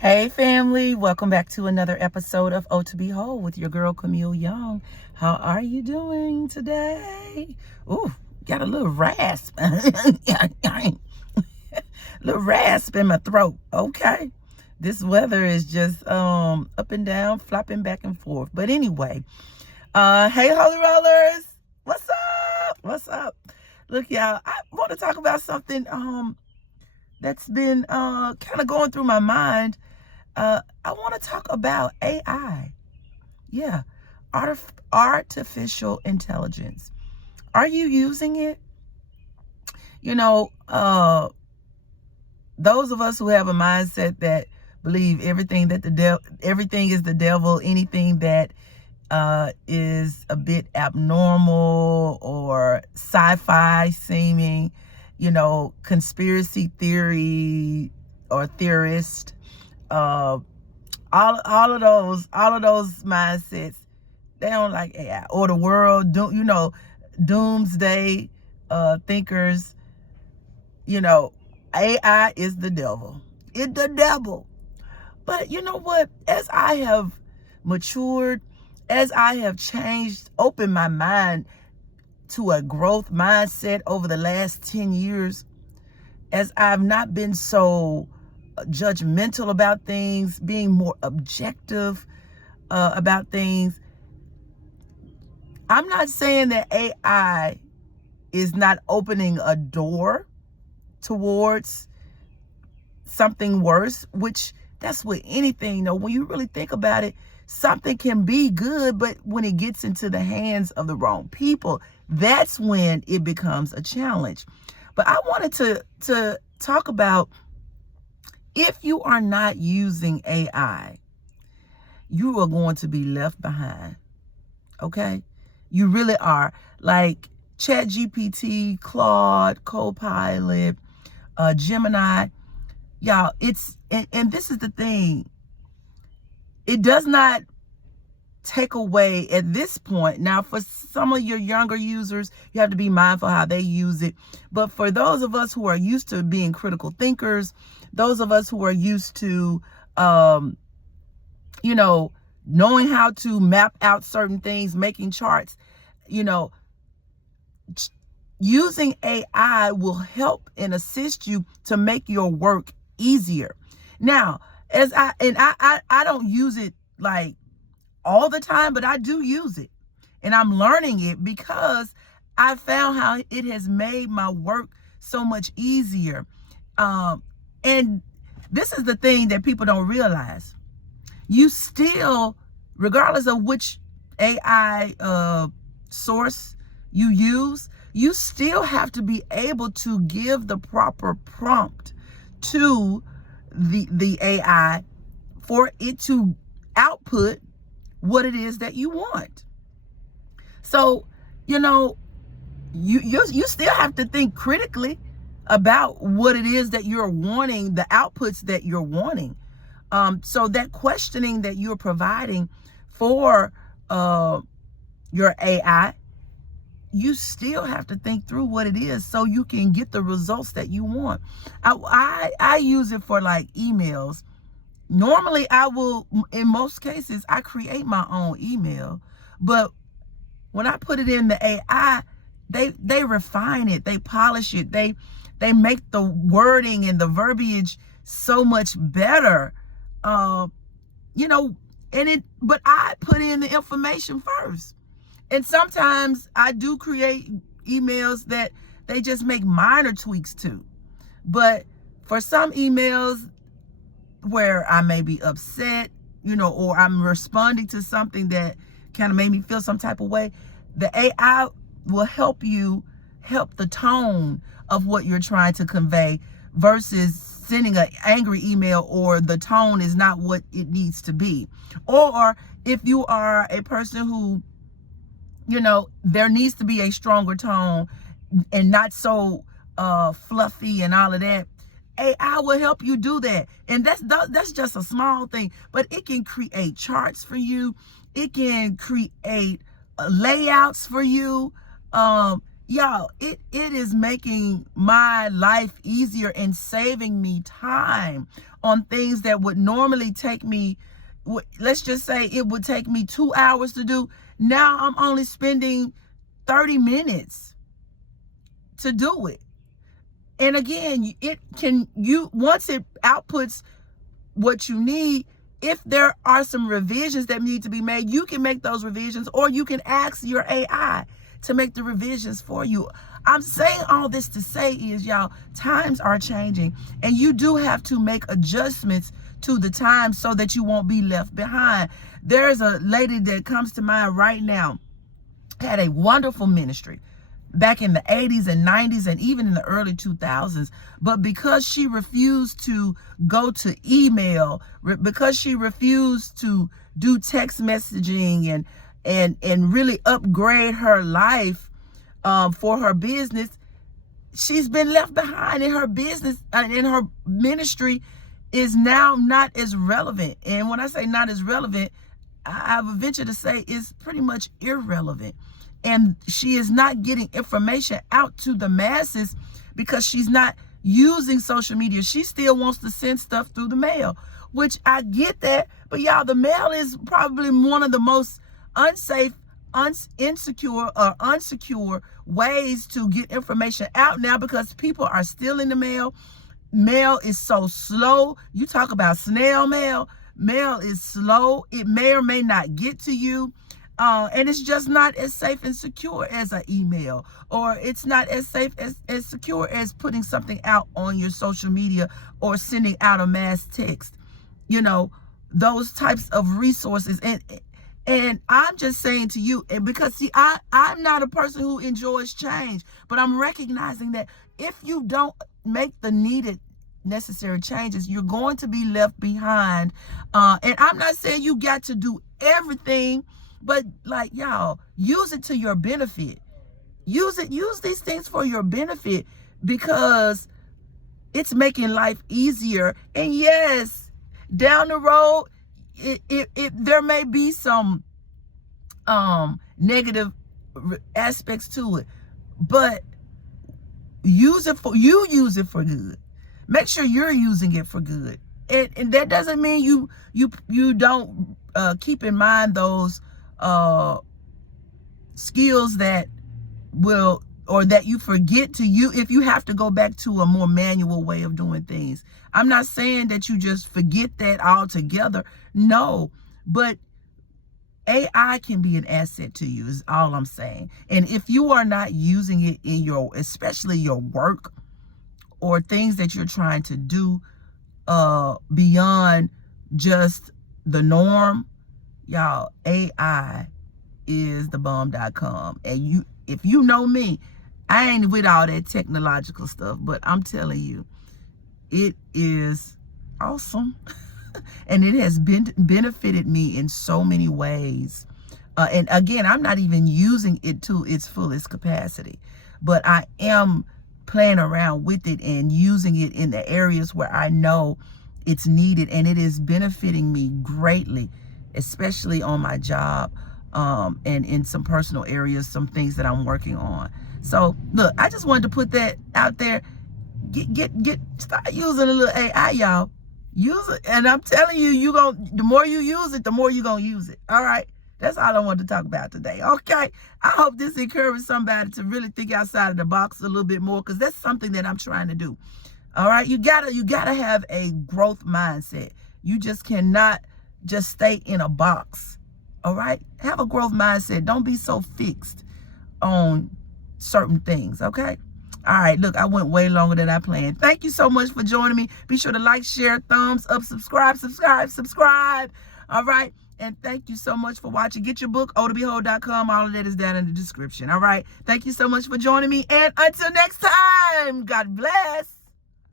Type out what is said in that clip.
Hey family, welcome back to another episode of Ohtobewhole with your girl Camille Young. How are you doing today? Ooh, got a little rasp. Little rasp in my throat. Okay. This weather is just up and down, flopping back and forth. But anyway, hey Holy Rollers. What's up? What's up? Look, y'all, I want to talk about something that's been kind of going through my mind. I want to talk about AI. Yeah, artificial intelligence. Are you using it? You know, those of us who have a mindset that believe everything is the devil, anything that is a bit abnormal or sci-fi seeming, conspiracy theory or theorist, all of those mindsets, they don't like AI or the world. Doomsday thinkers. AI is the devil. It's the devil. But you know what? As I have matured, as I have changed, opened my mind to a growth mindset over the last 10 years, as I've not been so judgmental about things, being more objective about things. I'm not saying that AI is not opening a door towards something worse, which that's with anything, though. When you really think about it, something can be good, but when it gets into the hands of the wrong people, that's when it becomes a challenge. But I wanted to talk about, if you are not using AI, you are going to be left behind. Okay? You really are. Like ChatGPT, Claude, Copilot, Gemini. Y'all, and this is the thing. It does not take away at this point. Now, for some of your younger users, you have to be mindful how they use it. But for those of us who are used to being critical thinkers, those of us who are used to, knowing how to map out certain things, making charts, using AI will help and assist you to make your work easier. Now, I don't use it like all the time, but I do use it, and I'm learning it because I found how it has made my work so much easier. And this is the thing that people don't realize. You still, regardless of which AI source you use, you still have to be able to give the proper prompt to the AI for it to output what it is that you want. So, you still have to think critically about what it is that you're wanting, the outputs that you're wanting. So that questioning that you're providing for your AI, you still have to think through what it is so you can get the results that you want. I use it for like emails. Normally I will, in most cases, I create my own email, but when I put it in the AI, they refine it, they polish it, they make the wording and the verbiage so much better. But I put in the information first. And sometimes I do create emails that they just make minor tweaks to. But for some emails where I may be upset, or I'm responding to something that kind of made me feel some type of way, the AI will help the tone of what you're trying to convey versus sending an angry email, or the tone is not what it needs to be. Or if you are a person who, there needs to be a stronger tone and not so fluffy and all of that, AI will help you do that. And that's just a small thing, but it can create charts for you. It can create layouts for you. y'all, it is making my life easier and saving me time on things that would normally take me, let's just say it would take me 2 hours to do. Now I'm only spending 30 minutes to do it. And again, once it outputs what you need, if there are some revisions that need to be made, you can make those revisions, or you can ask your AI to make the revisions for you. I'm saying all this to say is, y'all, times are changing, and you do have to make adjustments to the times so that you won't be left behind. There's a lady that comes to mind right now, had a wonderful ministry back in the 80s and 90s and even in the early 2000s. But because she refused to go to email, because she refused to do text messaging and really upgrade her life for her business, she's been left behind, in her business and in her ministry is now not as relevant. And when I say not as relevant, I would venture to say it's pretty much irrelevant. And she is not getting information out to the masses because she's not using social media. She still wants to send stuff through the mail, which I get that. But y'all, the mail is probably one of the most unsafe, insecure ways to get information out now, because people are stealing the mail. Mail is so slow. You talk about snail mail. Mail is slow. It may or may not get to you. And it's just not as safe and secure as an email, or it's not as safe as secure as putting something out on your social media or sending out a mass text. You know, those types of resources. And I'm just saying to you, and because see, I'm not a person who enjoys change, but I'm recognizing that if you don't make the needed necessary changes, you're going to be left behind. And I'm not saying you got to do everything, but like, y'all, use it to your benefit. Use these things for your benefit, because it's making life easier. And yes, down the road, there may be some negative aspects to it, but use it for good. Make sure you're using it for good. And that doesn't mean you don't keep in mind those skills that will, or that you forget to use if you have to go back to a more manual way of doing things. I'm not saying that you just forget that altogether. No, but AI can be an asset to you is all I'm saying. And if you are not using it in your, especially your work or things that you're trying to do beyond just the norm, y'all, AI is the bomb.com. And if you know me, I ain't with all that technological stuff, but I'm telling you, it is awesome. And it has benefited me in so many ways. And again, I'm not even using it to its fullest capacity, but I am playing around with it and using it in the areas where I know it's needed. And it is benefiting me greatly, especially on my job and in some personal areas, some things that I'm working on. So look, I just wanted to put that out there. Start using a little AI, y'all. Use it, and I'm telling you, the more you use it, the more you're gonna use it. All right, that's all I wanted to talk about today. Okay, I hope this encouraged somebody to really think outside of the box a little bit more, because that's something that I'm trying to do. All right, you gotta have a growth mindset. You just cannot just stay in a box. All right, have a growth mindset. Don't be so fixed on certain things. Okay. All right, look, I went way longer than I planned. Thank you so much for joining me. Be sure to like, share, thumbs up, subscribe. All right, and thank you so much for watching. Get your book, ohtobewhole.com. All of that is down in the description. All right, thank you so much for joining me. And until next time, God bless.